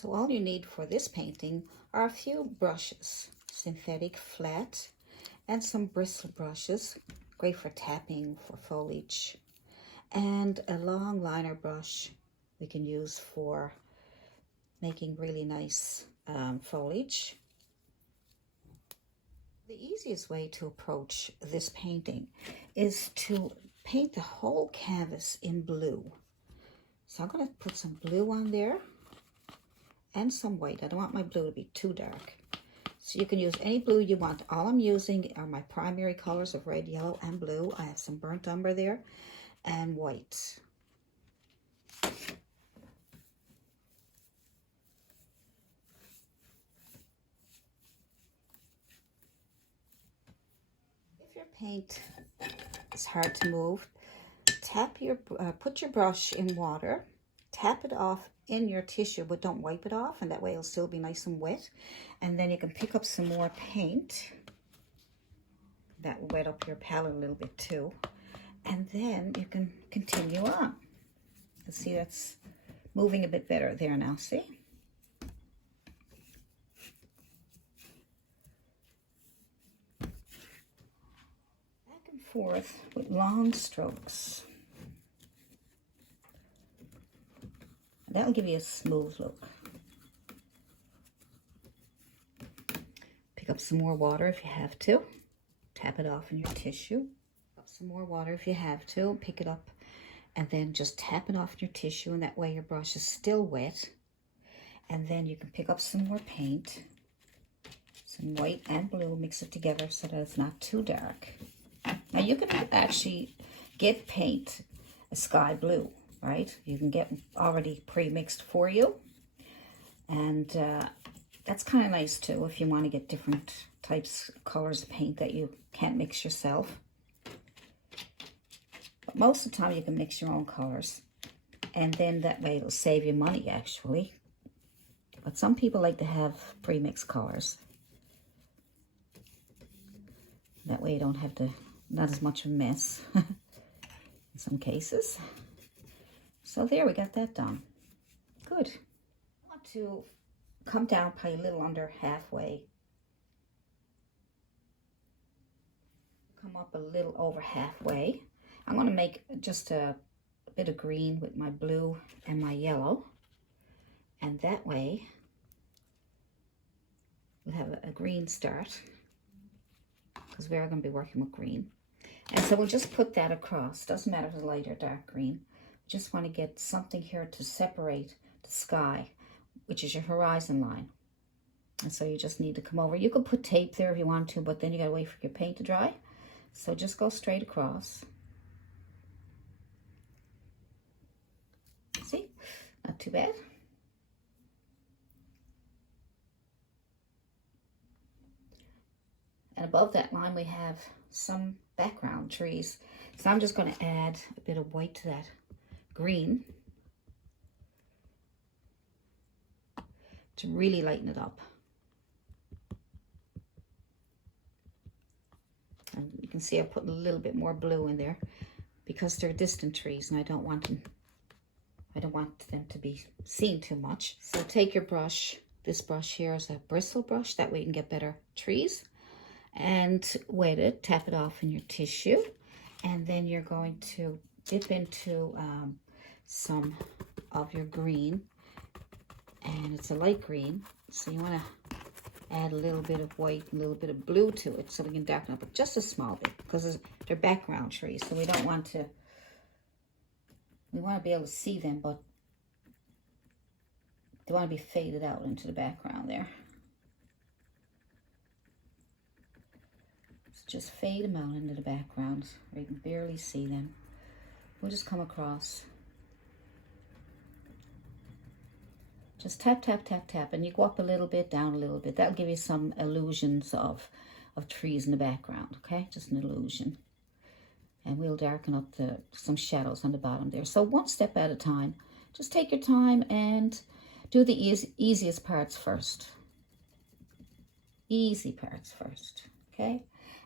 So all you need for this painting are a few brushes, synthetic flat, and some bristle brushes, great for tapping, for foliage, and a long liner brush we can use for making really nice foliage. The easiest way to approach this painting is to paint the whole canvas in blue. So I'm going to put some blue on there and some white. I don't want my blue to be too dark. So you can use any blue you want. All I'm using are my primary colors of red, yellow, and blue. I have some burnt umber there and white. If your paint is hard to move, put your brush in water, tap it off in your tissue, but don't wipe it off, and that way it'll still be nice and wet. And then you can pick up some more paint. That will wet up your palette a little bit too. And then you can continue on. You see that's moving a bit better there now, see? Back and forth with long strokes. That'll give you a smooth look. Pick up some more water if you have to. Tap it off in your tissue. Pick up some more water if you have to. Pick it up and then just tap it off in your tissue, and that way your brush is still wet. And then you can pick up some more paint. Some white and blue, mix it together so that it's not too dark. Now you can actually get paint a sky blue. Right? You can get already pre-mixed for you. And that's kind of nice too if you want to get different types of colors of paint that you can't mix yourself. But most of the time you can mix your own colors. And then that way it'll save you money actually. But some people like to have pre-mixed colors. That way you don't have to, not as much of a mess in some cases. So there, we got that done. Good. I want to come down probably a little under halfway. Come up a little over halfway. I'm going to make just a bit of green with my blue and my yellow. And that way, we'll have a green start, because we are going to be working with green. And so we'll just put that across. Doesn't matter if it's light or dark green. Just want to get something here to separate the sky, which is your horizon line. And so you just need to come over. You could put tape there if you want to, but then you got to wait for your paint to dry. So just go straight across. See? Not too bad. And above that line we have some background trees. So I'm just going to add a bit of white to that green to really lighten it up. And you can see I put a little bit more blue in there because they're distant trees and I don't want them to be seen too much. So take your brush. This brush here is a bristle brush, that way you can get better trees, and wet it, tap it off in your tissue, and then you're going to dip into some of your green, and it's a light green, so you want to add a little bit of white, a little bit of blue to it so we can darken up just a small bit, because they're background trees, so we want to be able to see them, but they want to be faded out into the background there. So just fade them out into the background where you can barely see them. We'll just come across. Just tap, tap, tap, tap, and you go up a little bit, down a little bit. That'll give you some illusions of trees in the background, okay? Just an illusion. And we'll darken up some shadows on the bottom there. So one step at a time. Just take your time and do the easiest parts first. Easy parts first, okay?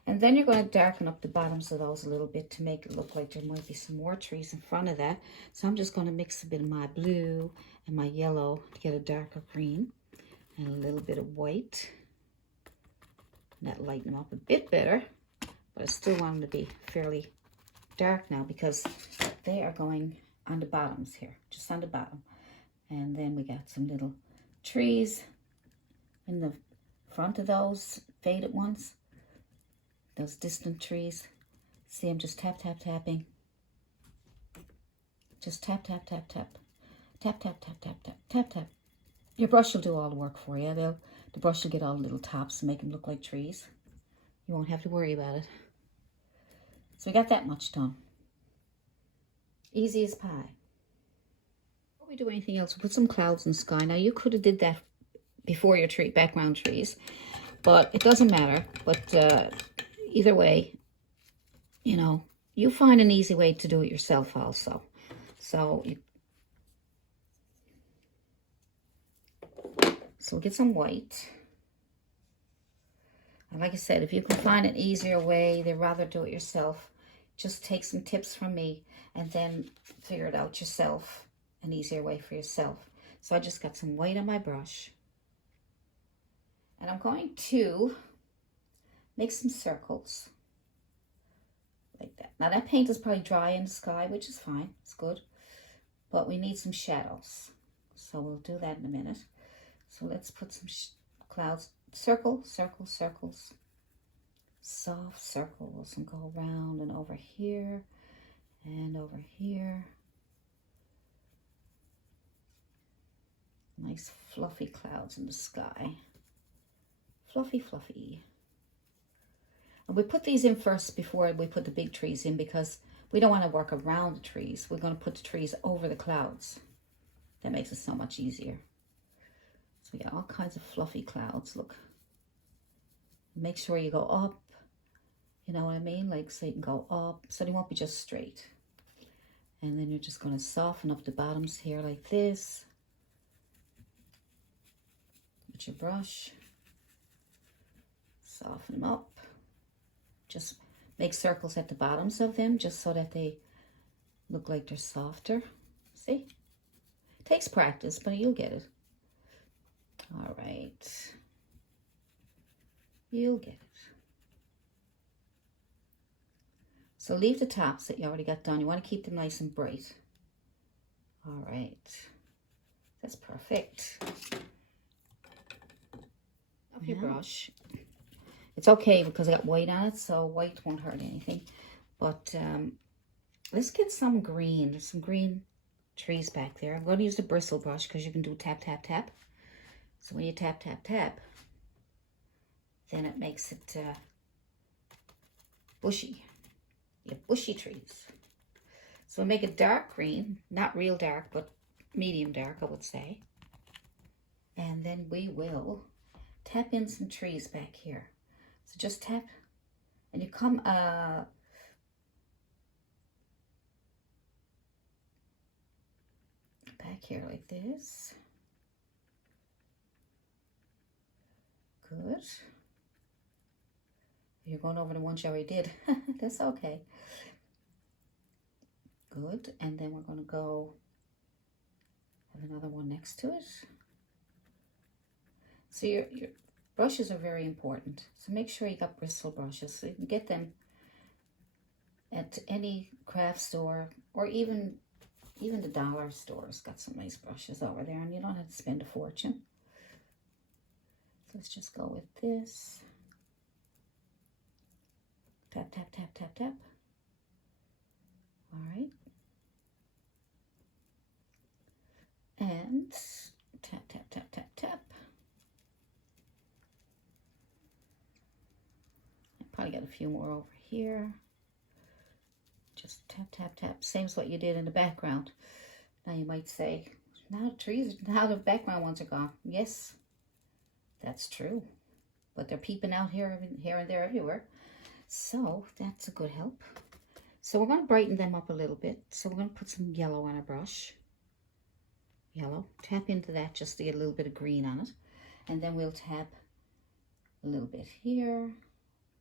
And then you're going to darken up the bottoms of those a little bit to make it look like there might be some more trees in front of that. So I'm just going to mix a bit of my blue and my yellow to get a darker green and a little bit of white. And that lighten them up a bit better, but I still want them to be fairly dark now because they are going on the bottoms here, just on the bottom. And then we got some little trees in the front of those faded ones. Those distant trees. See, I'm just tapping. Just tap. Tap, tap, tap, tap. Your brush will do all the work for you. The brush will get all the little tops and make them look like trees. You won't have to worry about it. So we got that much done. Easy as pie. Before we do anything else, we'll put some clouds in the sky. Now, you could have did that before your tree, background trees, but it doesn't matter. But either way, you know, you find an easy way to do it yourself also. So we'll get some white. And like I said, if you can find an easier way, they'd rather do it yourself, just take some tips from me and then figure it out yourself, an easier way for yourself. So I just got some white on my brush. And I'm going to make some circles like that. Now that paint is probably dry in the sky, which is fine, it's good. But we need some shadows. So we'll do that in a minute. So let's put some clouds, circles, soft circles, and go around and over here and over here. Nice fluffy clouds in the sky. Fluffy. And we put these in first before we put the big trees in because we don't want to work around the trees. We're going to put the trees over the clouds. That makes it so much easier. So we got all kinds of fluffy clouds, look. Make sure you go up, you know what I mean? Like, so you can go up, so they won't be just straight. And then you're just going to soften up the bottoms here like this. With your brush. Soften them up. Just make circles at the bottoms of them, just so that they look like they're softer. See? It takes practice, but you'll get it. All right. You'll get it. So leave the tops that you already got done. You want to keep them nice and bright. All right. That's perfect. Of your brush. It's okay because I got white on it, so white won't hurt anything. But let's get some green. There's some green trees back there. I'm going to use the bristle brush because you can do tap. So when you tap, then it makes it bushy. You have bushy trees. So we'll make it dark green, not real dark, but medium dark, I would say. And then we will tap in some trees back here. So just tap, and you come back here like this. Good. You're going over the ones you already did. That's okay. Good. And then we're going to go have another one next to it. So your brushes are very important. So make sure you got bristle brushes. So you can get them at any craft store or even the dollar stores got some nice brushes over there, and you don't have to spend a fortune. So let's just go with this. Tap. All right. And tap. Probably got a few more over here. Just tap. Same as what you did in the background. Now you might say, now the background ones are gone. Yes, that's true. But they're peeping out here and there, everywhere. So that's a good help. So we're going to brighten them up a little bit. So we're going to put some yellow on our brush. Yellow. Tap into that just to get a little bit of green on it. And then we'll tap a little bit here.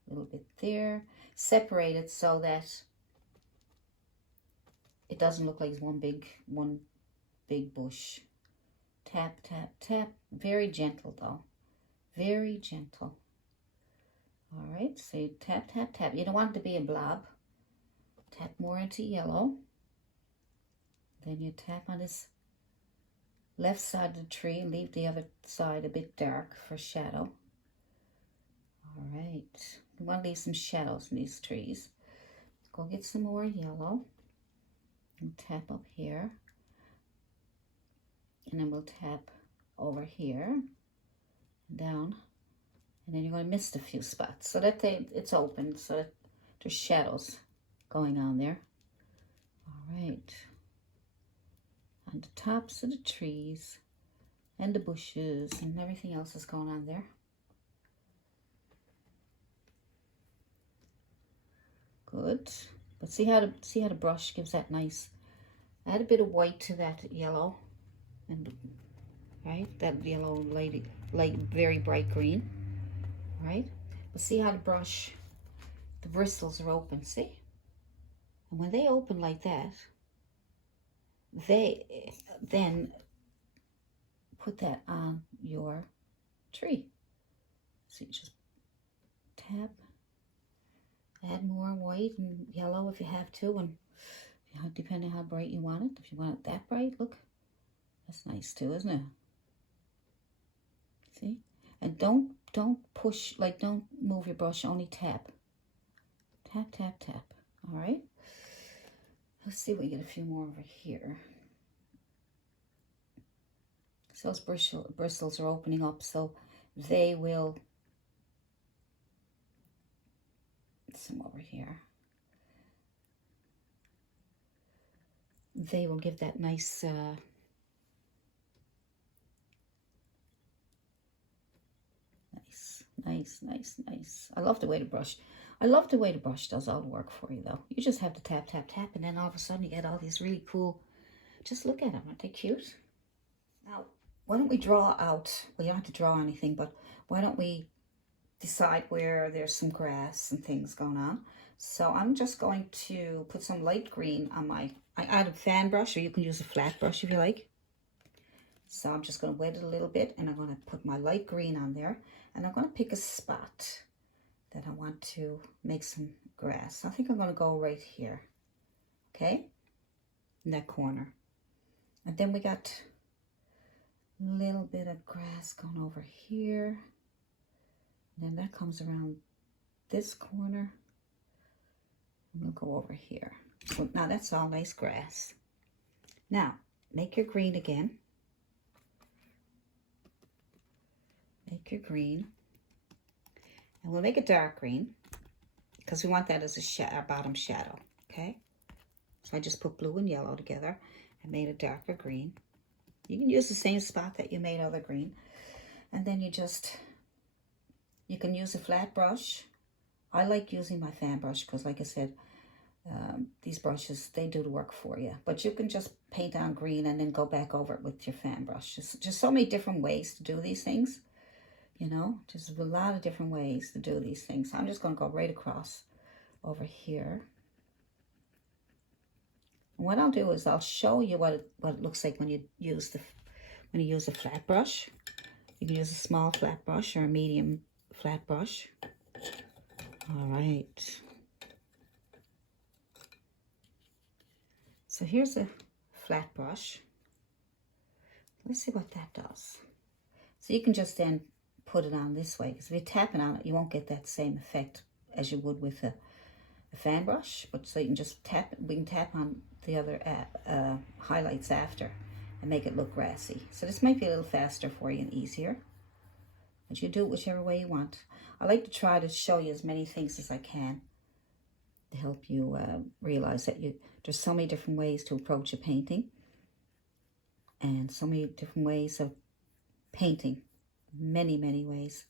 a little bit there. Separate it so that it doesn't look like one big bush. Tap, tap, tap. Very gentle though. Very gentle. All right, so you tap, tap, tap. You don't want it to be a blob. Tap more into yellow. Then you tap on this left side of the tree and leave the other side a bit dark for shadow. All right, you want to leave some shadows in these trees. Go get some more yellow and tap up here. And then we'll tap over here, down. And then you're going to mist a few spots so that it's open, so that there's shadows going on there. All right. On the tops of the trees and the bushes and everything else that's going on there. Good. But see how the brush gives that nice. Add a bit of white to that yellow, and right, that yellow light, very bright green. Right? But see how the bristles are open, see? And when they open like that, they then put that on your tree. So you just tap, add more white and yellow if you have to, and depending how bright you want it. If you want it that bright, look, that's nice too, isn't it? See? And don't push, like don't move your brush, only tap. Tap, tap, tap. All right. Let's see if we get a few more over here. So those bristles are opening up, so they will, some over here. They will give that nice, nice. I love the way the brush does all the work for you though. You just have to tap, tap, tap, and then all of a sudden you get all these really cool, just look at them, aren't they cute? Now, why don't we draw out, well, you don't have to draw anything, but why don't we decide where there's some grass and things going on? So I'm just going to put some light green on I add a fan brush, or you can use a flat brush if you like. So I'm just going to wet it a little bit, and I'm going to put my light green on there, and I'm going to pick a spot that I want to make some grass. I think I'm going to go right here, okay, in that corner. And then we got a little bit of grass going over here. And then that comes around this corner. And we'll go over here. So now that's all nice grass. Now, make your green again. Make your green. And we'll make a dark green because we want that as our bottom shadow, okay? So I just put blue and yellow together and made a darker green. You can use the same spot that you made other green. And then you can use a flat brush. I like using my fan brush because, like I said, these brushes, they do the work for you. But you can just paint on green and then go back over it with your fan brush. Just so many different ways to do these things. You know, just a lot of different ways to do these things. So I'm just going to go right across over here. And what I'll do is I'll show you what it looks like when you use a flat brush. You can use a small flat brush or a medium flat brush. All right. So here's a flat brush. Let's see what that does. So you can just then put it on this way, because if you're tapping on it, you won't get that same effect as you would with a fan brush. But so you can just tap, we can tap on the other highlights after and make it look grassy. So this might be a little faster for you and easier, but you do it whichever way you want. I like to try to show you as many things as I can to help you realize that there's so many different ways to approach a painting and so many different ways of painting. Many ways.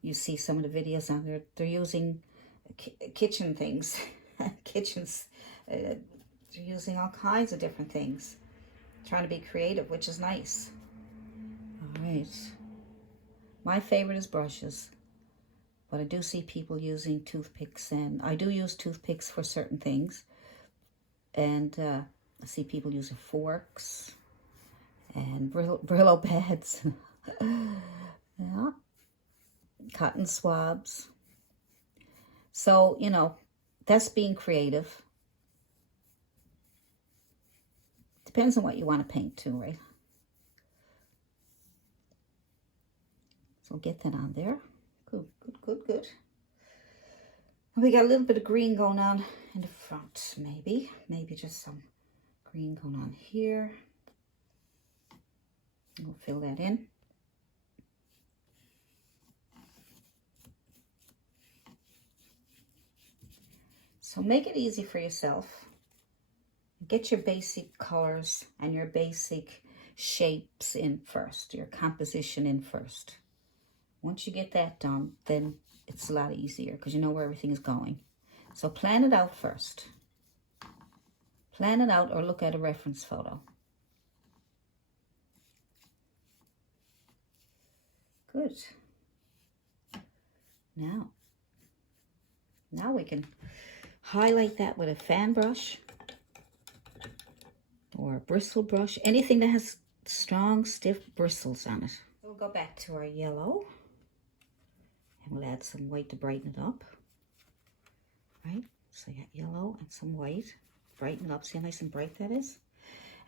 You see some of the videos on there, they're using kitchen things, kitchens, they're using all kinds of different things, trying to be creative, which is nice. All right. My favorite is brushes, but I do see people using toothpicks, and I do use toothpicks for certain things. And I see people using forks and Brillo pads. Yeah, cotton swabs. So, you know, that's being creative. Depends on what you want to paint too, right? So get that on there. Good, good, good, good. And we got a little bit of green going on in the front, maybe. Maybe just some green going on here. We'll fill that in. So make it easy for yourself. Get your basic colors and your basic shapes in first, your composition in first. Once you get that done, then it's a lot easier because you know where everything is going. So plan it out first. Plan it out or look at a reference photo. Good. Now we can highlight that with a fan brush or a bristle brush, anything that has strong, stiff bristles on it. We'll go back to our yellow and we'll add some white to brighten it up. Right? So you got yellow and some white. Brighten it up. See how nice and bright that is?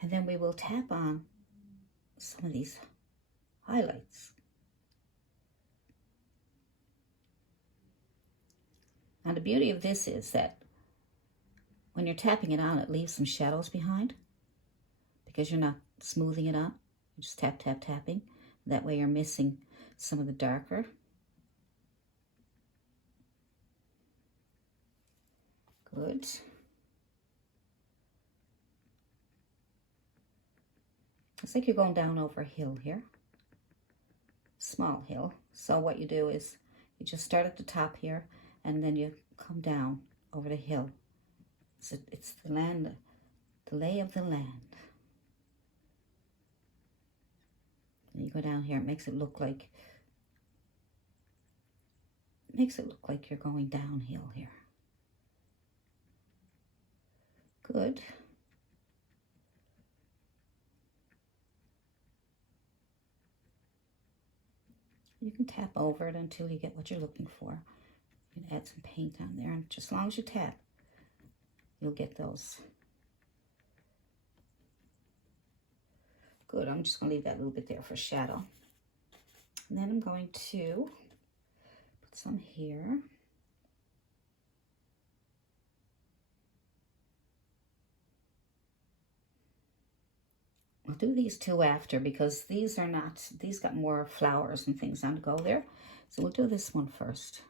And then we will tap on some of these highlights. Now the beauty of this is that when you're tapping it on, it leaves some shadows behind because you're not smoothing it out. You're just tap, tap, tapping. That way you're missing some of the darker. Good. It's like you're going down over a hill here. Small hill. So what you do is you just start at the top here and then you come down over the hill. So it's the land, the lay of the land. And you go down here, it makes it look like you're going downhill here. Good. You can tap over it until you get what you're looking for. You can add some paint on there, and just as long as you tap, you'll get those. Good, I'm just going to leave that a little bit there for shadow. And then I'm going to put some here. I'll do these two after because these got more flowers and things on to go there. So we'll do this one first.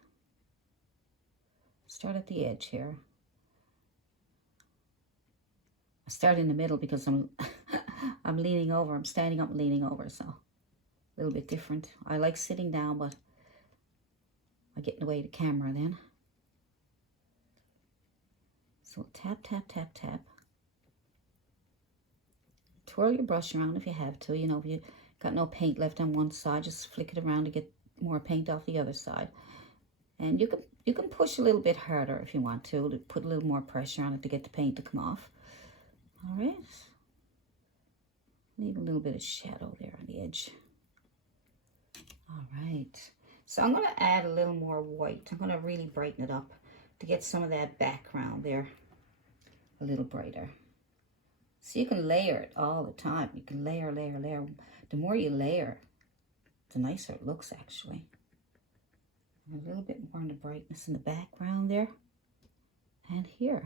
Start at the edge here. I start in the middle because I'm I'm leaning over. I'm standing up and leaning over, so a little bit different. I like sitting down, but I get in the way of the camera then. So tap, tap, tap, tap. Twirl your brush around if you have to. You know, if you got no paint left on one side, just flick it around to get more paint off the other side. And you can push a little bit harder if you want to put a little more pressure on it to get the paint to come off. All right. Leave a little bit of shadow there on the edge. All right. So I'm going to add a little more white. I'm going to really brighten it up to get some of that background there a little brighter. So you can layer it all the time. You can layer, layer, layer. The more you layer, the nicer it looks actually. And a little bit more in the brightness in the background there. And here.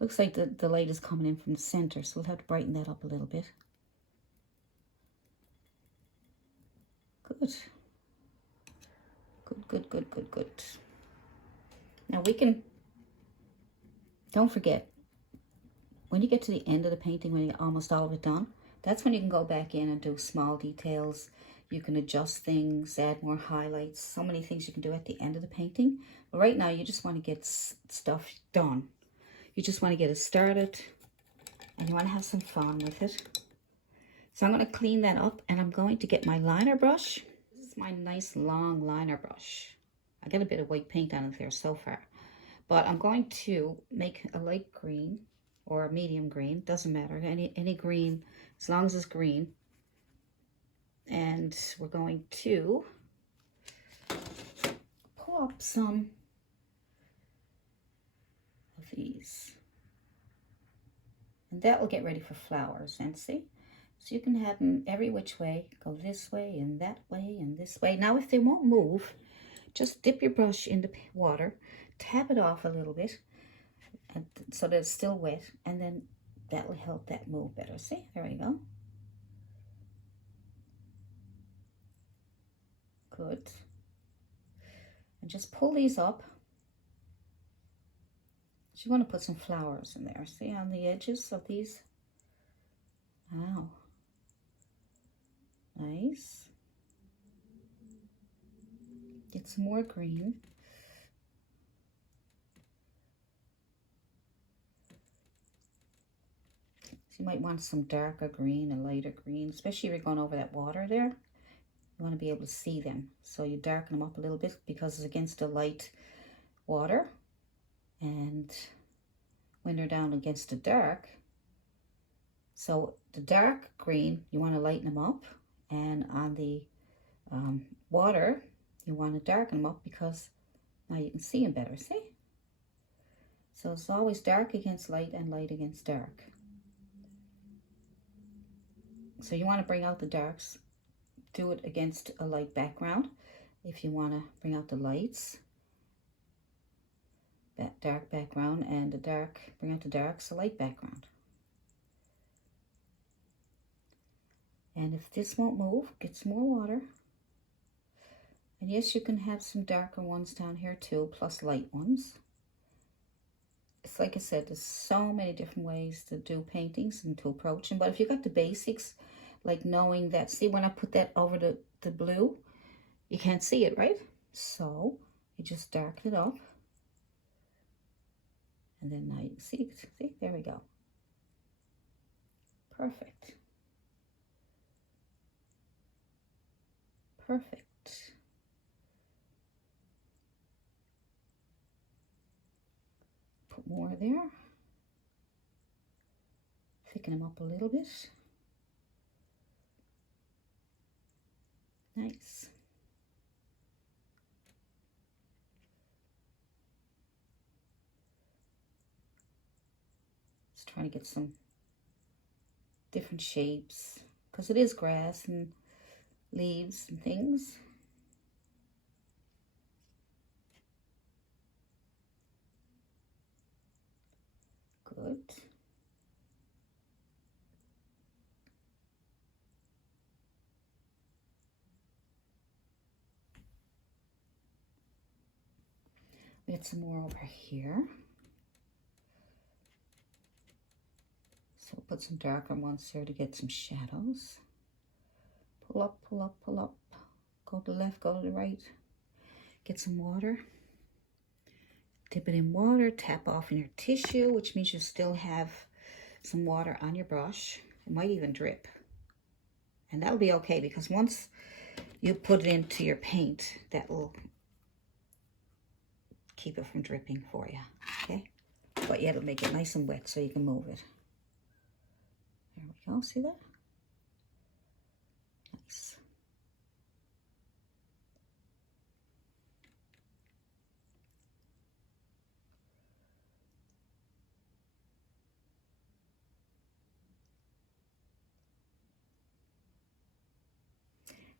Looks like the light is coming in from the center, so we'll have to brighten that up a little bit. Good. Good, good, good, good, good. Now we can, don't forget, when you get to the end of the painting, when you get almost all of it done, that's when you can go back in and do small details. You can adjust things, add more highlights, so many things you can do at the end of the painting. But right now, you just want to get stuff done. You just want to get it started, and you want to have some fun with it. So I'm going to clean that up, and I'm going to get my liner brush. This is my nice long liner brush. I got a bit of white paint on it there so far. But I'm going to make a light green or a medium green. Doesn't matter. Any green, as long as it's green. And we're going to pull up some of these. And that will get ready for flowers. And see? So you can have them every which way. Go this way and that way and this way. Now if they won't move, just dip your brush in the water, tap it off a little bit, and so that it's still wet, and then that will help that move better. See, there we go. Good. And just pull these up. So you want to put some flowers in there. See, on the edges of these. Wow. Nice. Get some more green. So you might want some darker green and lighter green, especially if you're going over that water there. You want to be able to see them. So you darken them up a little bit because it's against the light water. And when they're down against the dark, so the dark green, you want to lighten them up. And on the water, you want to darken them up because now you can see them better, see? So it's always dark against light and light against dark. So you want to bring out the darks, do it against a light background. If you want to bring out the lights, that dark background, and the dark, bring out the darks, the light background. And if this won't move, get some more water. And yes, you can have some darker ones down here too, plus light ones. It's like I said, there's so many different ways to do paintings and to approach them. But if you got the basics, like knowing that, see when I put that over the blue, you can't see it, right? So you just darken it up. And then now you can see, there we go. Perfect. Perfect. Put more there. Thicken them up a little bit. Nice. Just trying to get some different shapes because it is grass and leaves and things. Good. We get some more over here. So we'll put some darker ones here to get some shadows. Pull up, pull up, pull up. Go to the left, go to the right. Get some water. Dip it in water, tap off in your tissue, which means you still have some water on your brush. It might even drip. And that'll be okay because once you put it into your paint, that will keep it from dripping for you, okay? But yeah, it'll make it nice and wet so you can move it. There we go, see that? Nice.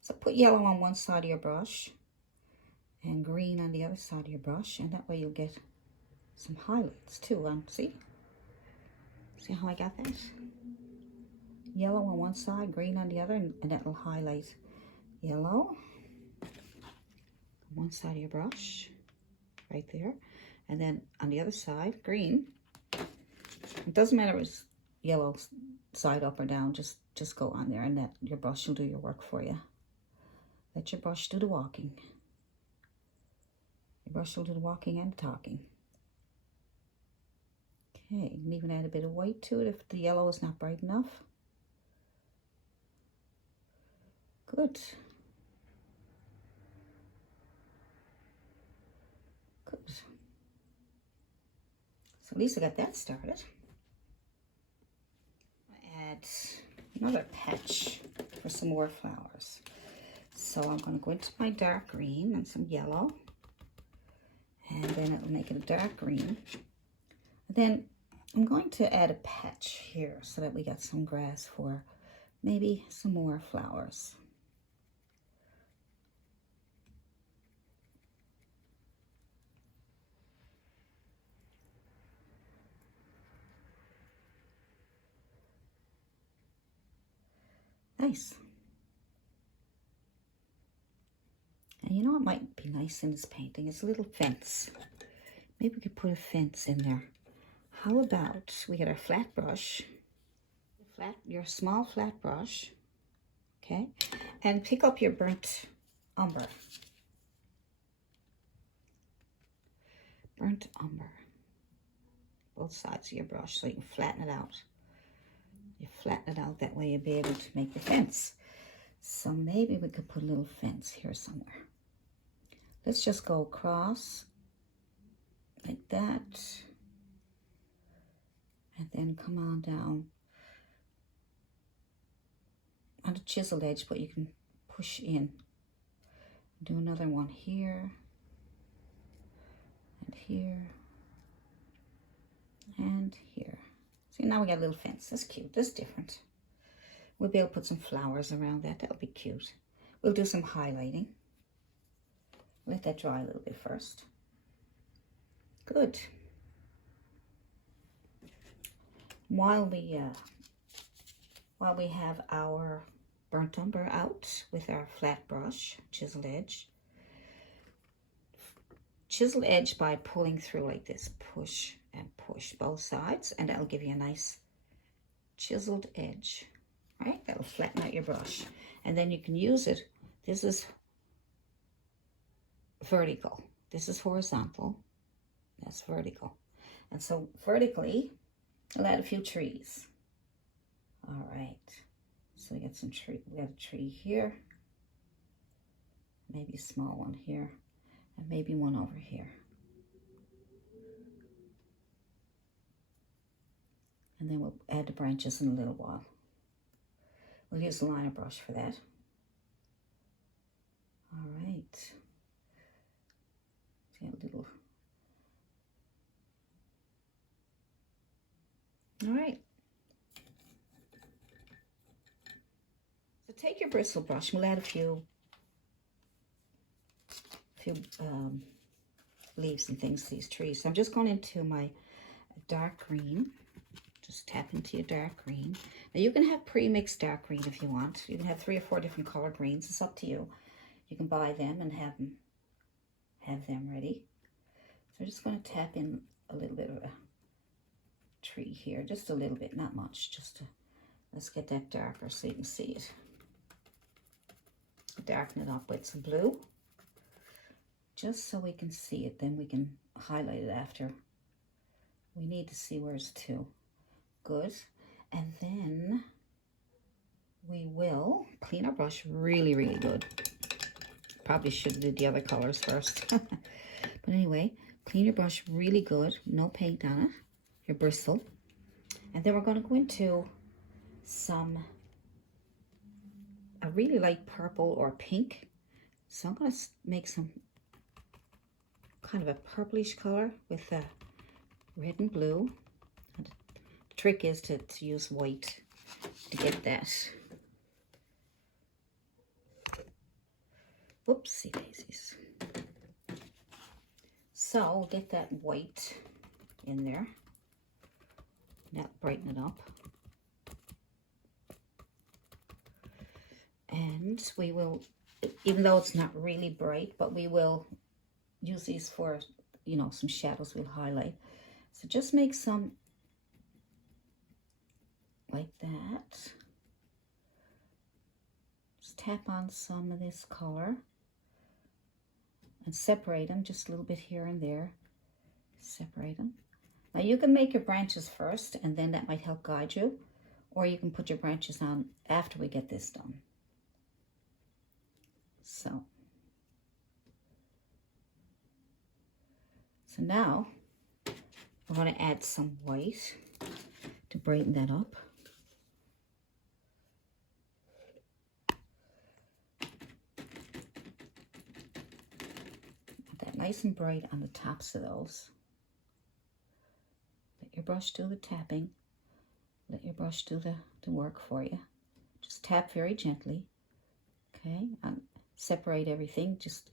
So put yellow on one side of your brush and green on the other side of your brush, and that way you'll get some highlights too. See? See how I got that? Yellow on one side, green on the other, and that will highlight yellow on one side of your brush, right there. And then on the other side, green. It doesn't matter if it's yellow side up or down, just go on there and that your brush will do your work for you. Let your brush do the walking. Your brush will do the walking and the talking. Okay, you can even add a bit of white to it if the yellow is not bright enough. Good. Good. So at least I got that started. Add another patch for some more flowers. So I'm going to go into my dark green and some yellow, and then it'll make it a dark green. And then I'm going to add a patch here so that we got some grass for maybe some more flowers. Nice. And you know what might be nice in this painting? It's a little fence. Maybe we could put a fence in there. How about we get our flat brush, your small flat brush, okay, and pick up your burnt umber. Burnt umber. Both sides of your brush so you can flatten it out. You flatten it out, that way you'll be able to make the fence. So maybe we could put a little fence here somewhere. Let's just go across like that. And then come on down on the chisel edge, but you can push in. Do another one here and here and here. See, now we got a little fence. That's cute. That's different. We'll be able to put some flowers around that. That'll be cute. We'll do some highlighting. Let that dry a little bit first. Good. While we have our burnt umber out with our flat brush, chisel edge by pulling through like this, push and push both sides, and that'll give you a nice chiseled edge, right? That'll flatten out your brush, and then you can use it. This is vertical, this is horizontal, that's vertical, and so vertically I'll add a few trees. All right, so we got some tree. We got a tree here, maybe a small one here, and maybe one over here. And then we'll add the branches in a little while. We'll use the liner brush for that. All right. See a little. All right. So take your bristle brush. We'll add a few leaves and things to these trees. So I'm just going into my dark green. Just tap into your dark green. Now you can have pre-mixed dark green if you want. You can have 3 or 4 different color greens. It's up to you. You can buy them and have them ready. So I'm just going to tap in a little bit of a tree here, just a little bit, not much. Just to, let's get that darker so you can see it. Darken it up with some blue, just so we can see it. Then we can highlight it after. We need to see where it's to. Good. And then we will clean our brush really, really good. Probably should have did the other colors first. But anyway, clean your brush really good. No paint on it. Your bristle. And then we're going to go into I really like purple or pink. So I'm going to make some kind of a purplish color with red and blue. And the trick is to use white to get that. Whoopsie daisies. So get that white in there. Now brighten it up. And we will, even though it's not really bright, but we will use these for, you know, some shadows we'll highlight. So just make some like that. Just tap on some of this color and separate them just a little bit here and there. Separate them. Now you can make your branches first, and then that might help guide you, or you can put your branches on after we get this done. So now we're going to add some white to brighten that up. Put that nice and bright on the tops of those. Let your brush do the tapping. Let your brush do the work for you. Just tap very gently. Okay, separate everything. Just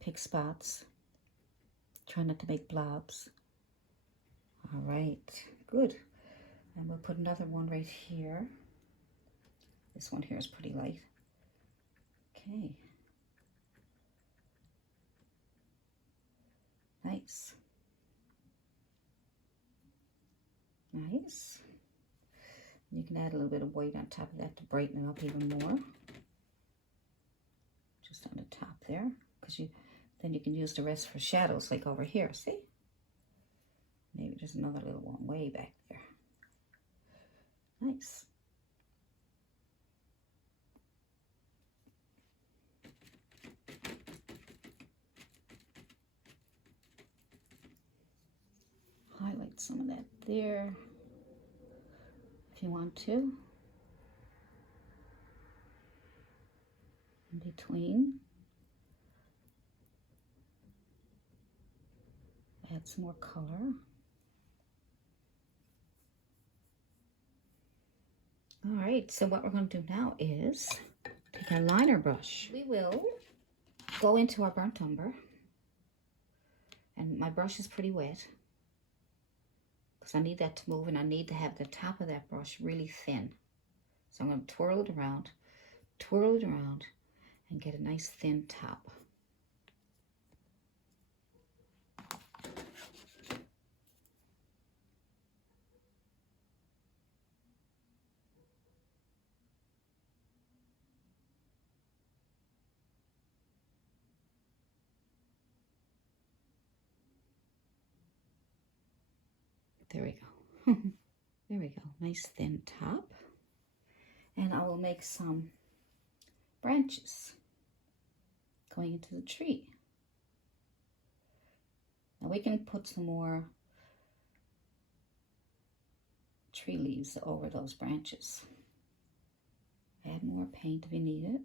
pick spots. Try not to make blobs. All right, good. And we'll put another one right here. This one here is pretty light. Okay. Nice. Nice. You can add a little bit of white on top of that to brighten it up even more. Just on the top there, because then you can use the rest for shadows, like over here, see? Maybe there's another little one way back there. Nice. Highlight some of that there, if you want to. In between. Add some more color. All right, so what we're going to do now is take our liner brush. We will go into our burnt umber, and my brush is pretty wet because I need that to move, and I need to have the top of that brush really thin. So I'm going to twirl it around, and get a nice thin top. There we go. There we go. Nice thin top. And I will make some branches going into the tree. Now we can put some more tree leaves over those branches. Add more paint if you need it.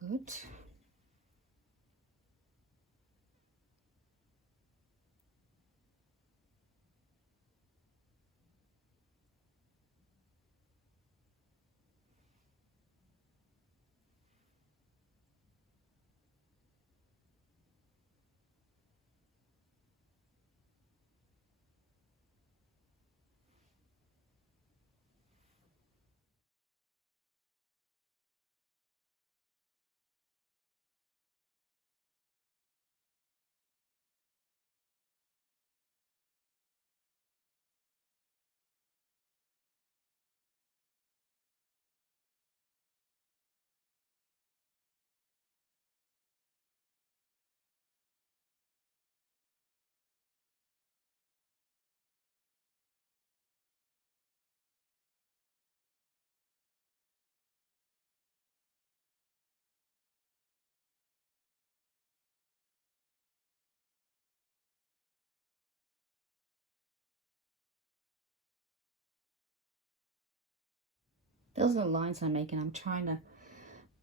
Good. Those are the lines I'm making. I'm trying to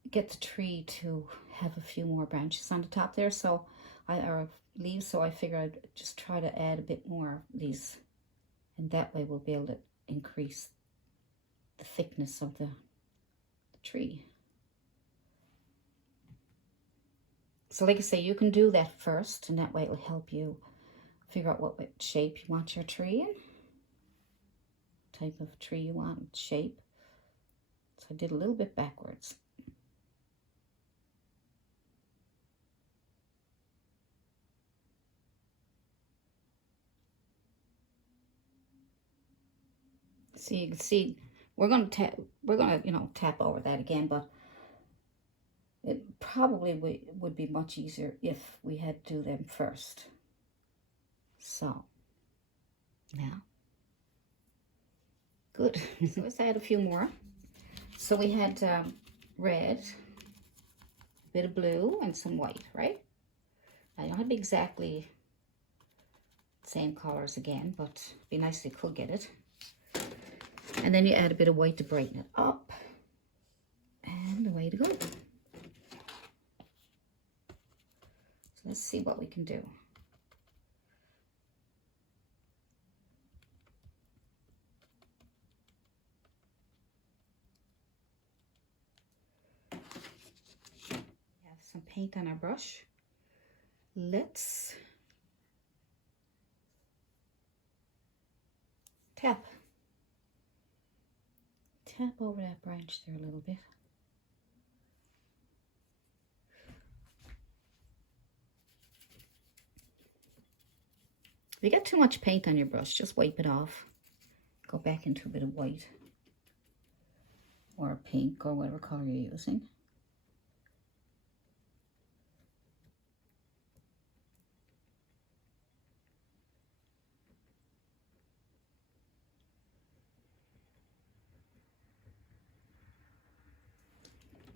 get the tree to have a few more branches on the top there, or leaves, so I figure I'd just try to add a bit more of these, and that way we'll be able to increase the thickness of the tree. So like I say, you can do that first, and that way it'll help you figure out what shape you want your tree in, type of tree you want, shape. So I did a little bit backwards. So you can see we're gonna tap over that again, but it probably would be much easier if we had to do them first. So now Good. So let's add a few more. So we had red, a bit of blue, and some white, right? I don't have exactly the same colors again, but it'd be nice if you could get it. And then you add a bit of white to brighten it up. And away to go. So let's see what we can do. We have some paint on our brush. Let's tap over that branch there a little bit. If you get too much paint on your brush, just wipe it off. Go back into a bit of white or pink or whatever color you're using.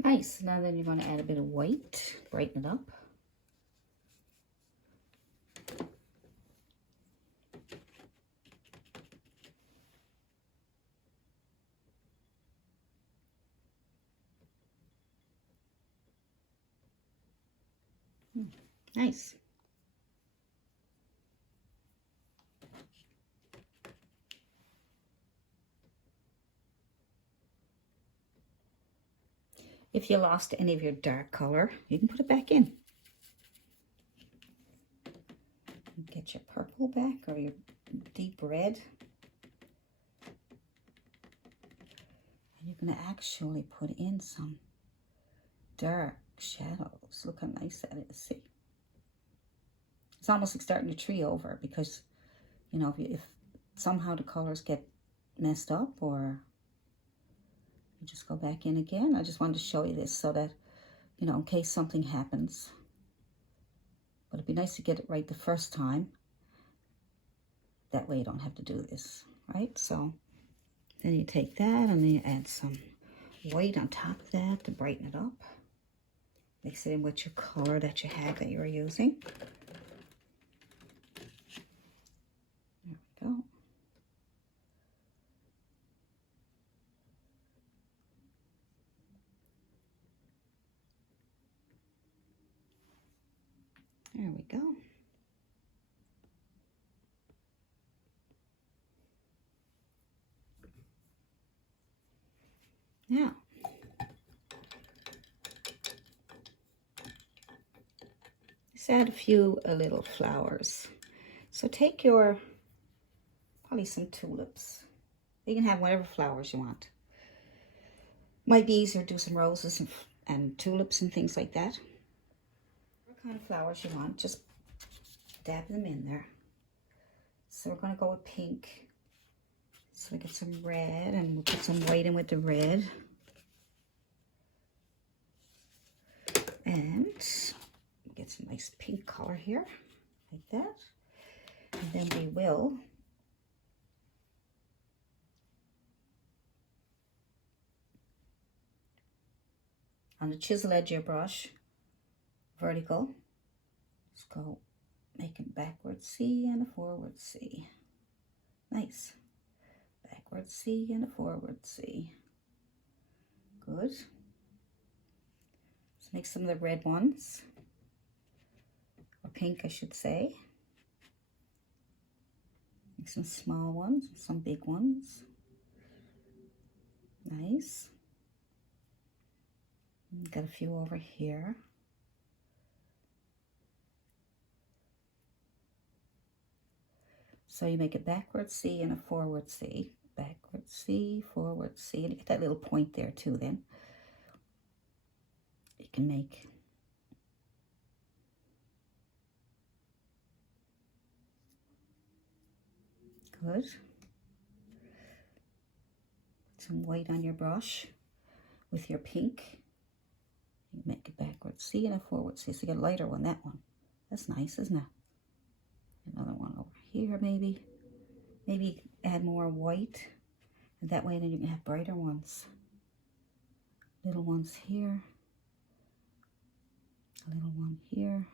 Nice. Now then you're going to add a bit of white, brighten it up. Nice. If you lost any of your dark color, you can put it back in. Get your purple back or your deep red. And you're going to actually put in some dark shadows. Look how nice that is, see? It's almost like starting a tree over because, you know, if somehow the colors get messed up or you just go back in again. I just wanted to show you this so that, you know, in case something happens. But it'd be nice to get it right the first time. That way you don't have to do this, right? So then you take that and then you add some white on top of that to brighten it up. Mix it in with your color that you had that you were using. There we go. There we go. Now, let's add a few little flowers. So take your, probably some tulips. You can have whatever flowers you want. Might be easier to do some roses and tulips and things like that. What kind of flowers you want, just dab them in there. So we're going to go with pink. So we get some red and we'll put some white in with the red. And get some nice pink color here, like that. And then we will on the chisel edge of your brush, vertical, just go make a backward C and a forward C. Nice. Backward C and a forward C. Good. Let's make some of the red ones, or pink I should say. Make some small ones, some big ones. Nice. Got a few over here. So you make a backward C and a forward C. Backward C, forward C. And you get that little point there too then. You can make good. Some white on your brush with your pink. You make a backward C and a forward C. So you get a lighter one, that one. That's nice, isn't it? Another one over here maybe. Maybe add more white And that way then you can have brighter ones. Little ones here. A little one here.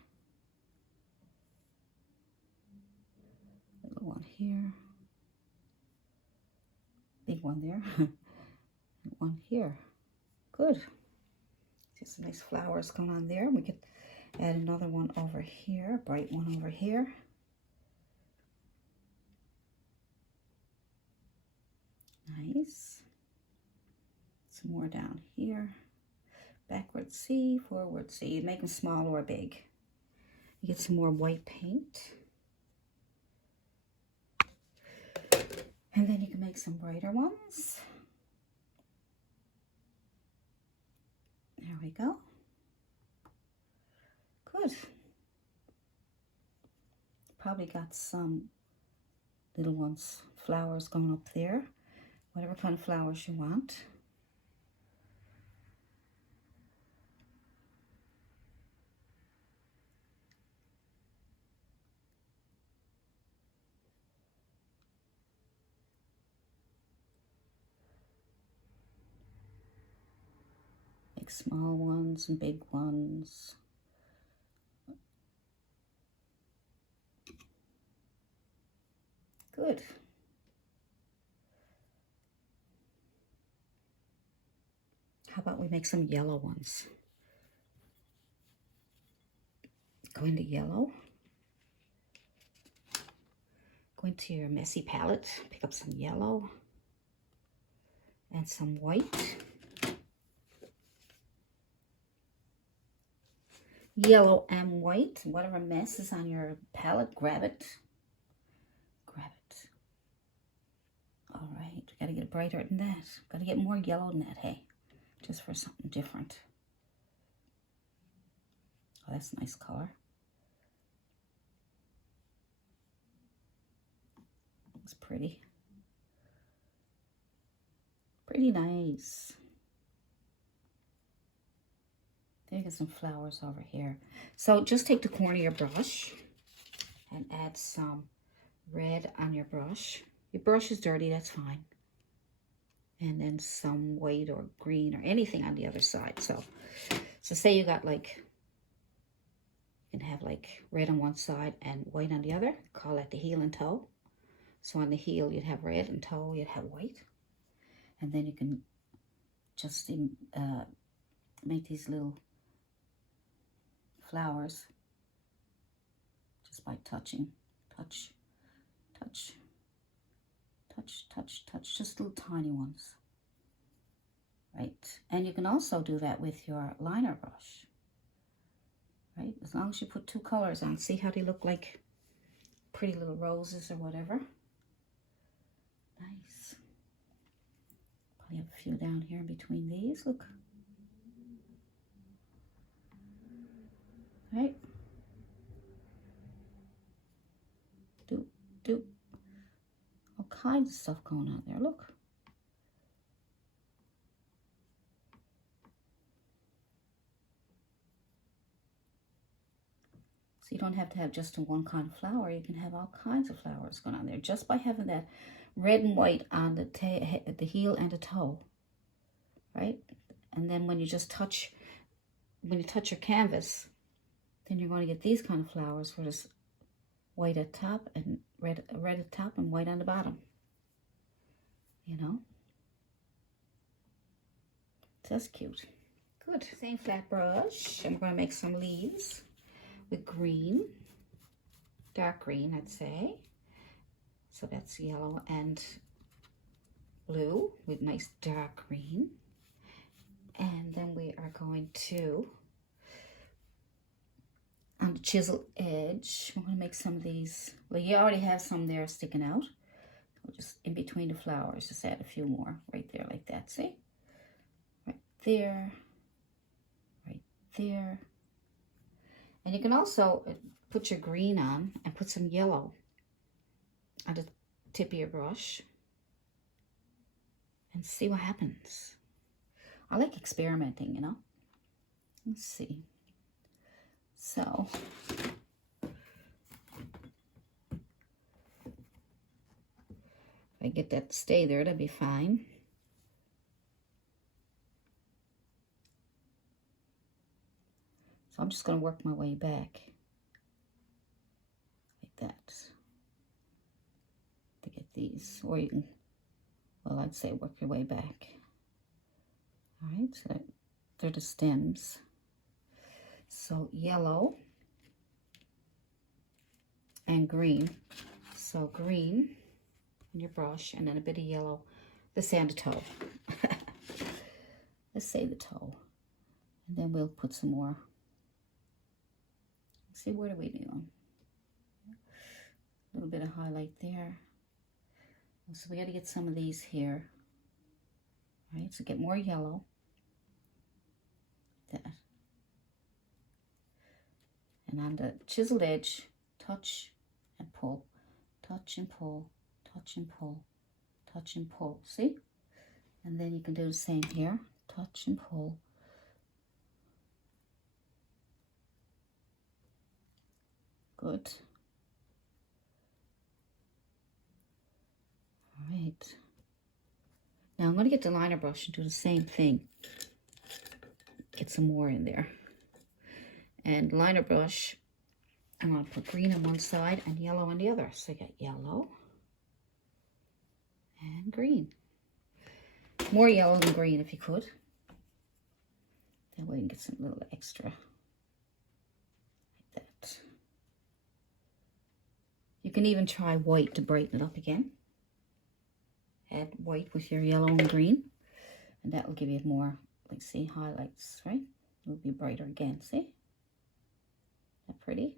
Little one here. Big one there. And one here. Good. Just some nice flowers going on there. We could add another one over here. Bright one over here. Nice. Some more down here. Backward C, forward C. You make them small or big. You get some more white paint. And then you can make some brighter ones. There we go. Good. Probably got some little ones, flowers going up there. Whatever kind of flowers you want. Make small ones and big ones. Good. How about we make some yellow ones? Go into yellow. Go into your messy palette. Pick up some yellow and some white. Yellow and white. Whatever mess is on your palette, grab it. Grab it. All right, we gotta get brighter than that. Gotta get more yellow than that, hey? Just for something different. Oh, that's a nice color. Looks pretty. Pretty nice. There you get some flowers over here. So just take the corner of your brush and add some red on your brush. Your brush is dirty, that's fine. And then some white or green or anything on the other side. So say you got like, you can have like red on one side and white on the other. Call that the heel and toe. So on the heel you'd have red and toe you'd have white. And then you can just make these little flowers just by touching. Touch, touch, touch, touch, touch, just little tiny ones. Right, and you can also do that with your liner brush. Right, as long as you put two colors on. See how they look like pretty little roses or whatever. Nice. Probably have a few down here in between these. Look. Right. Do all kinds of stuff going on there. Look. So you don't have to have just one kind of flower. You can have all kinds of flowers going on there just by having that red and white on the heel and the toe, right? And then when you just touch, when you touch your canvas, then you're going to get these kind of flowers for this white at top and red at top and white on the bottom. You know? So that's cute. Good. Same flat brush. I'm going to make some leaves with green, dark green, I'd say. So that's yellow and blue with nice dark green. And then we are going to, on the chisel edge, we're going to make some of these. Well, you already have some there sticking out. We'll just in between the flowers, just add a few more right there like that. See? Right there, right there. And you can also put your green on and put some yellow on the tip of your brush and see what happens. I like experimenting, you know. Let's see. So If I get that to stay there, that'd be fine. So I'm just going to work my way back like that to get these. Or you can, well, I'd say work your way back. All right, so they're the stems. So yellow and green. So green in your brush, and then a bit of yellow. Let's say on the toe. Let's say the toe. And then we'll put some more. See, what are we doing? A little bit of highlight there. So we got to get some of these here. All right, so get more yellow. That. And on the chiseled edge, touch and pull, touch and pull, touch and pull, touch and pull. See? And then you can do the same here. Touch and pull. Good. All right. Now I'm going to get the liner brush and do the same thing. Get some more in there. And liner brush, I'm going to put green on one side and yellow on the other. So I got yellow and green. More yellow than green if you could. That way you can get some little extra. Like that. You can even try white to brighten it up again. Add white with your yellow and green. And that will give you more, like, see, highlights, right? It'll be brighter again, see? Isn't that pretty?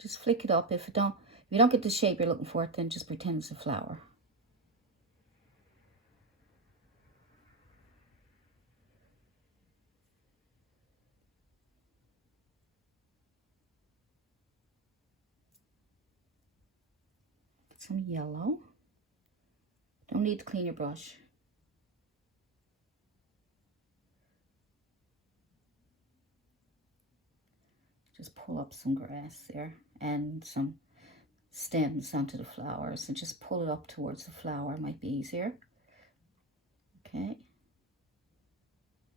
Just flick it up. If you don't get the shape you're looking for, then just pretend it's a flower. Some yellow. Don't need to clean your brush. Just pull up some grass there and some stems onto the flowers, and just pull it up towards the flower. Might be easier. Okay.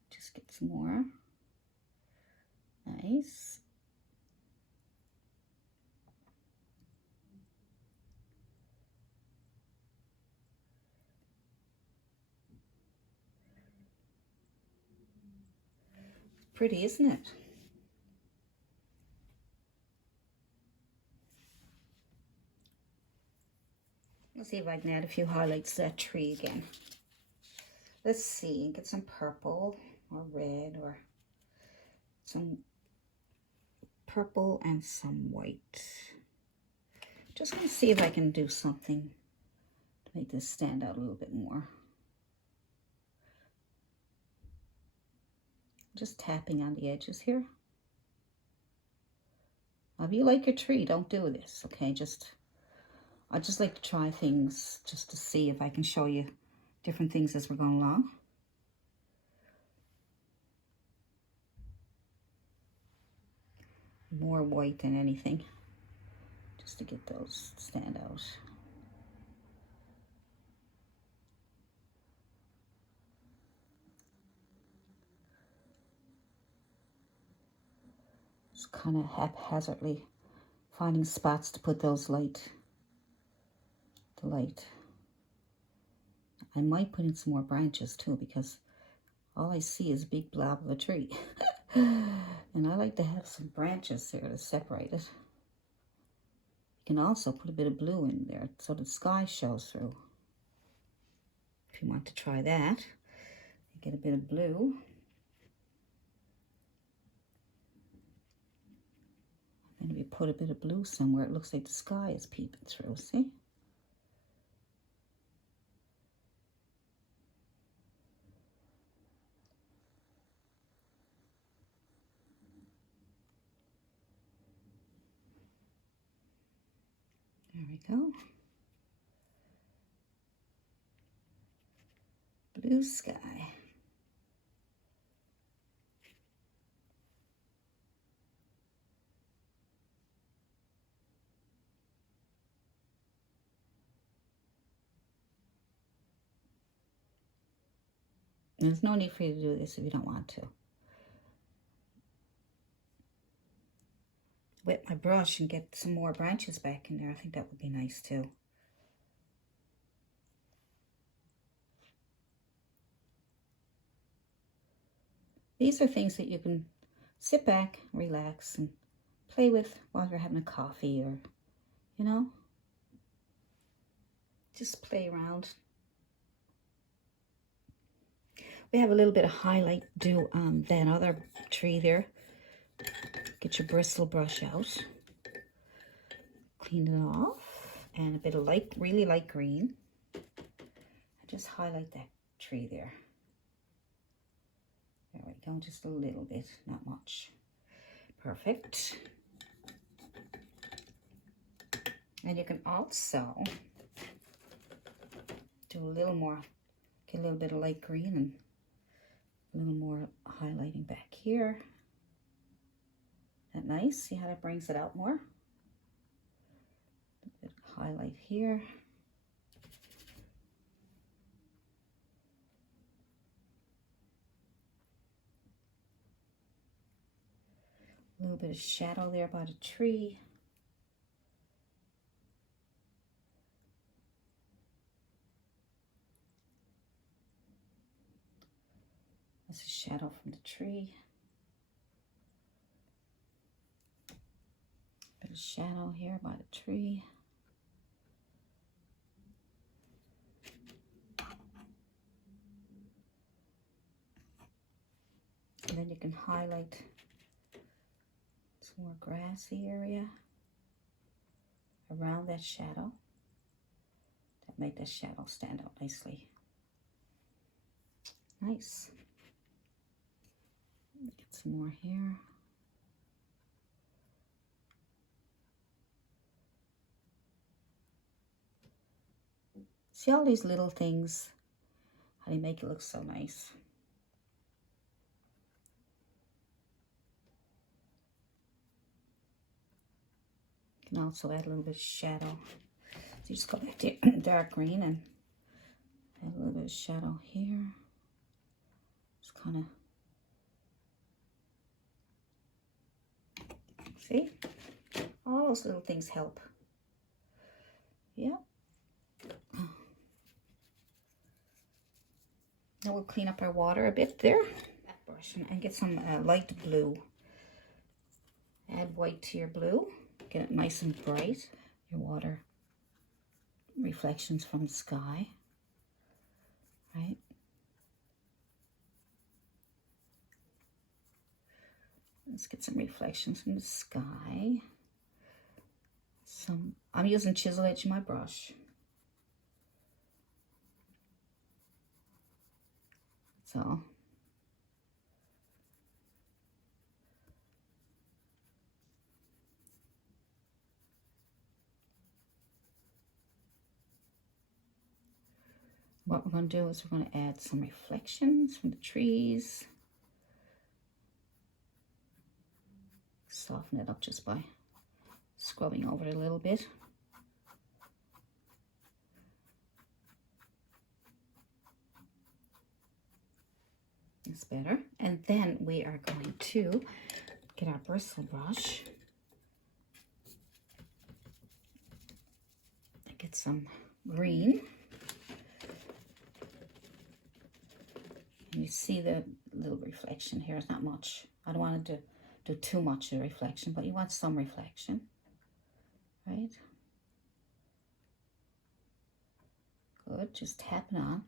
Just get some more. Nice. Pretty, isn't it? Let's see if I can add a few highlights to that tree again. Let's see, get some purple or red, or some purple and some white. Just gonna see if I can do something to make this stand out a little bit more. Just tapping on the edges here. Now, if you like your tree, don't do this, okay? I just like to try things just to see if I can show you different things as we're going along. More white than anything, just to get those to stand out. Just kind of haphazardly finding spots to put those light. I might put in some more branches too, because all I see is a big blob of a tree. And I like to have some branches there to separate it. You can also put a bit of blue in there so the sky shows through. If you want to try that, you get a bit of blue. And if you put a bit of blue somewhere, it looks like the sky is peeping through, see? There we go. Blue sky. There's no need for you to do this if you don't want to. Wet my brush and get some more branches back in there. I think that would be nice too. These are things that you can sit back, relax, and play with while you're having a coffee, or, you know, just play around. We have a little bit of highlight do on that other tree there. Get your bristle brush out, clean it off, and a bit of light, really light green. Just highlight that tree there. There we go, just a little bit, not much. Perfect. And you can also do a little more, get a little bit of light green and a little more highlighting back here. Isn't that nice? See how that brings it out more? A bit of highlight here. A little bit of shadow there by the tree. That's a shadow from the tree. Bit of shadow here by the tree. And then you can highlight some more grassy area around that shadow. That make that shadow stand out nicely. Nice. Get some more here. See all these little things, how they make it look so nice. You can also add a little bit of shadow. So you just go back to dark green and add a little bit of shadow here. Just kind of, see? All those little things help. Yeah. Now we'll clean up our water a bit there. Brush and get some light blue. Add white to your blue. Get it nice and bright. Your water reflections from the sky. Right? Let's get some reflections from the sky. I'm using chisel edge in my brush. So what we're going to do is we're going to add some reflections from the trees. Soften it up just by scrubbing over it a little bit. It's better. And then we are going to get our bristle brush. Get some green. And you see the little reflection here. It's not much. I don't want to do too much of reflection, but you want some reflection, right? Good. Just tap it on.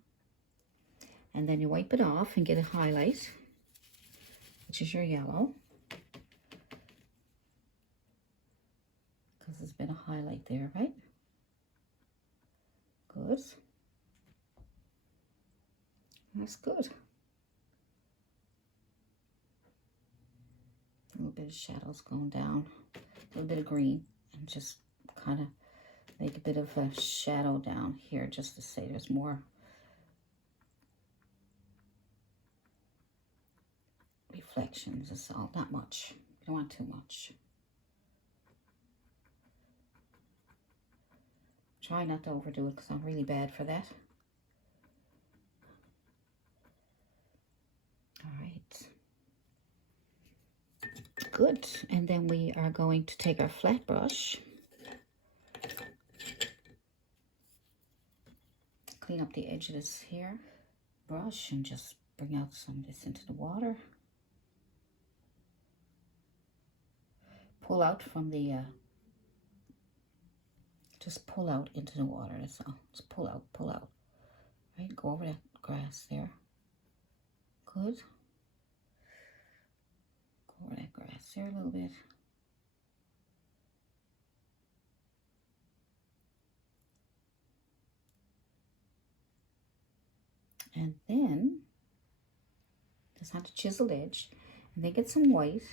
And then you wipe it off and get a highlight, which is your yellow. Because there's been a highlight there, right? Good. That's good. A little bit of shadows going down, a little bit of green, and just kind of make a bit of a shadow down here just to say there's more reflections. It's all not much. You don't want too much. Try not to overdo it because I'm really bad for that. good. And then we are going to take our flat brush, clean up the edge of this here brush, and just bring out some of this into the water. Pull out from the, just pull out into the water, that's all. Just pull out. Right, go over that grass there. Good. Go over that grass there a little bit. And then, just have to chisel edge, and then get some white.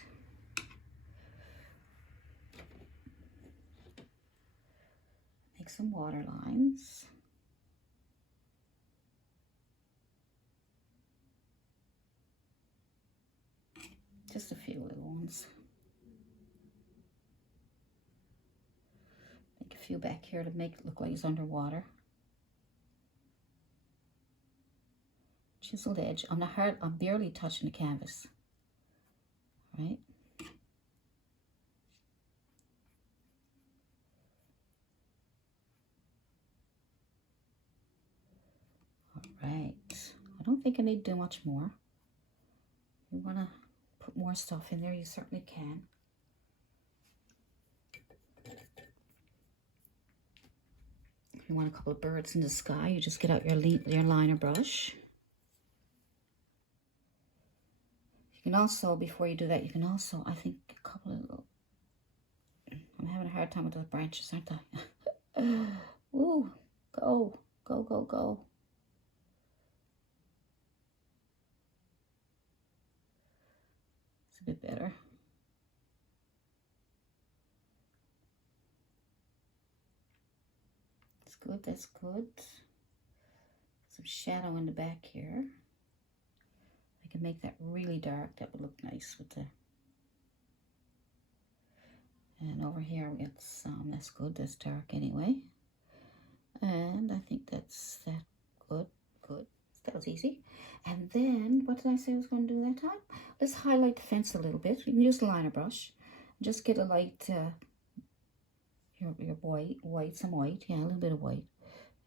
Make some water lines. Just a few little ones. Make a few back here to make it look like it's underwater. Chiseled edge. I'm barely touching the canvas. Right? Right. I don't think I need to do much more. You want to put more stuff in there, you certainly can. If you want a couple of birds in the sky, you just get out your liner brush. You can also, before you do that, you can also, I think, a couple of little, I'm having a hard time with those branches, aren't I? Ooh, go. A bit better. That's good. Some shadow in the back here. I can make that really dark. That would look nice with the, and over here we got some, that's good, that's dark anyway. And I think that's that. Good. That was easy. And then, what did I say I was going to do that time? Let's highlight the fence a little bit. You can use the liner brush. Just get a light, your white, some white. Yeah, a little bit of white.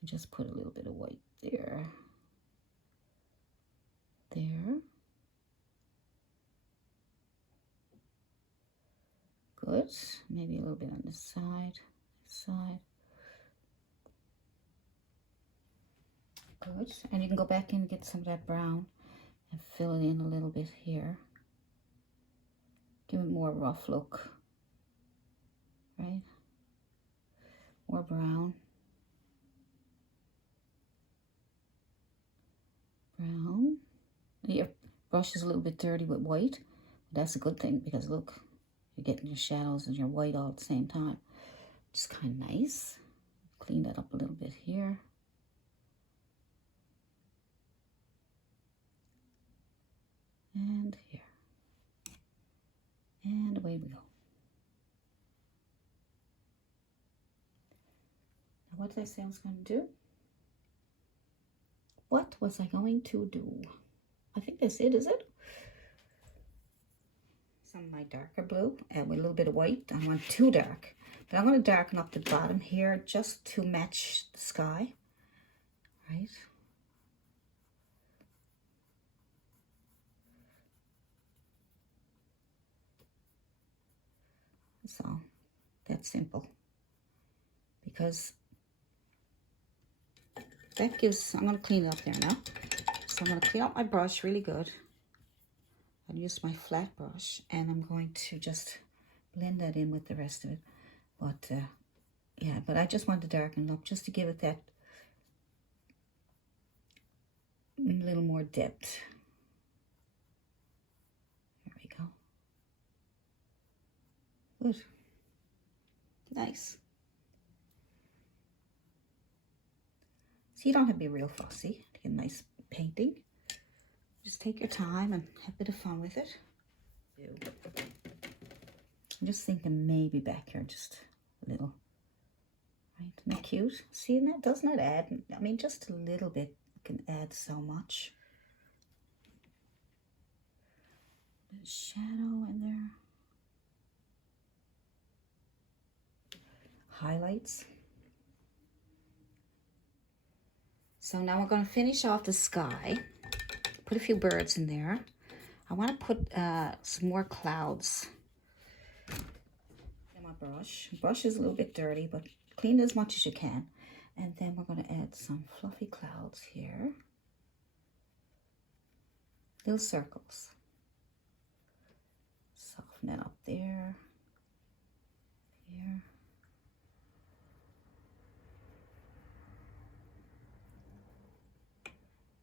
And just put a little bit of white there. There. Good. Maybe a little bit on this side. Good. And you can go back in and get some of that brown and fill it in a little bit here. Give it more rough look. Right? More brown. Your brush is a little bit dirty with white. But that's a good thing because look, you're getting your shadows and your white all at the same time. Just kind of nice. Clean that up a little bit here. And here. And away we go. Now what did I say I was going to do? What was I going to do? I think that's it, is it? Some of my darker blue and with a little bit of white. I don't want too dark. But I'm going to darken up the bottom here just to match the sky. Right? So that's simple, because that gives, I'm going to clean it up there now. So I'm going to clean up my brush really good. I'll use my flat brush and I'm going to just blend that in with the rest of it. But yeah, but I just want to darken it up just to give it that little more depth. There we go. Good. Nice. So you don't have to be real fussy to get a nice painting. Just take your time and have a bit of fun with it. I'm just thinking maybe back here just a little. Right, isn't that cute? See that? Doesn't it add? I mean, just a little bit can add so much. A bit of shadow in there. highlights. So now we're going to finish off the sky. Put a few birds in there. I want to put some more clouds. And my brush. Brush is a little bit dirty, but clean it as much as you can. And then we're going to add some fluffy clouds here. Little circles. Soften it up there. Here.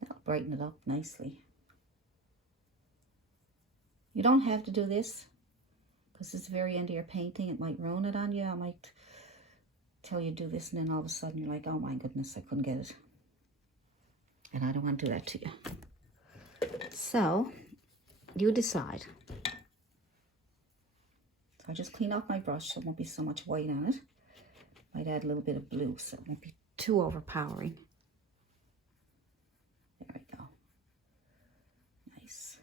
That'll brighten it up nicely. You don't have to do this because it's the very end of your painting. It might ruin it on you. I might tell you to do this and then all of a sudden you're like, oh my goodness, I couldn't get it. And I don't want to do that to you. So you decide. So I just clean off my brush so there won't be so much white on it. Might add a little bit of blue so it won't be too overpowering. There we go. Nice.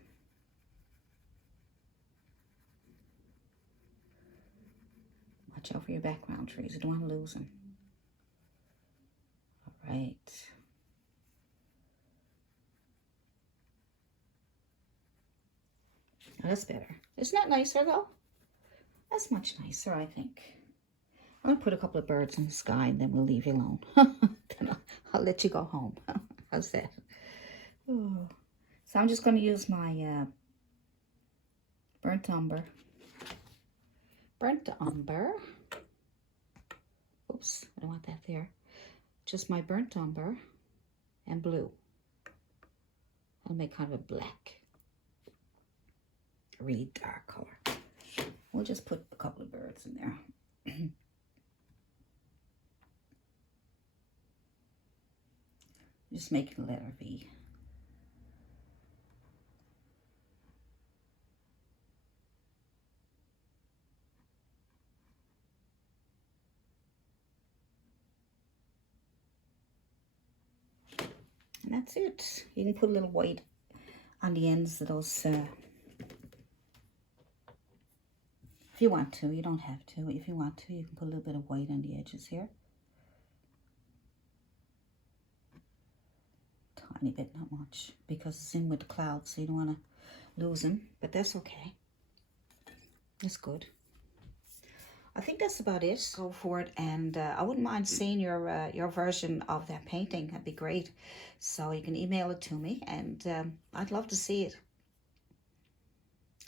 Watch out for your background trees. You don't want to lose them. All right. Oh, that's better. Isn't that nicer though? That's much nicer, I think. I'm going to put a couple of birds in the sky and then we'll leave you alone. Then I'll let you go home. How's that? Oh. So I'm just going to use my burnt umber. Burnt umber. Oops, I don't want that there. Just my burnt umber and blue. I'll make kind of a black. A really dark color. We'll just put a couple of birds in there. Just make it a letter V. And that's it. You can put a little white on the ends of those if you want to. You don't have to. If you want to, you can put a little bit of white on the edges here. Tiny bit, not much, because it's in with the clouds, so you don't want to lose them. But that's okay. That's good. I think that's about it. Go for it, and I wouldn't mind seeing your version of that painting. That'd be great. So you can email it to me, and I'd love to see it.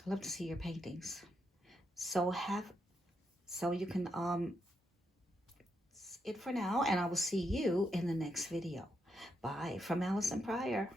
I'd love to see your paintings. So you can it for now, and I will see you in the next video. Bye from Allison Pryor.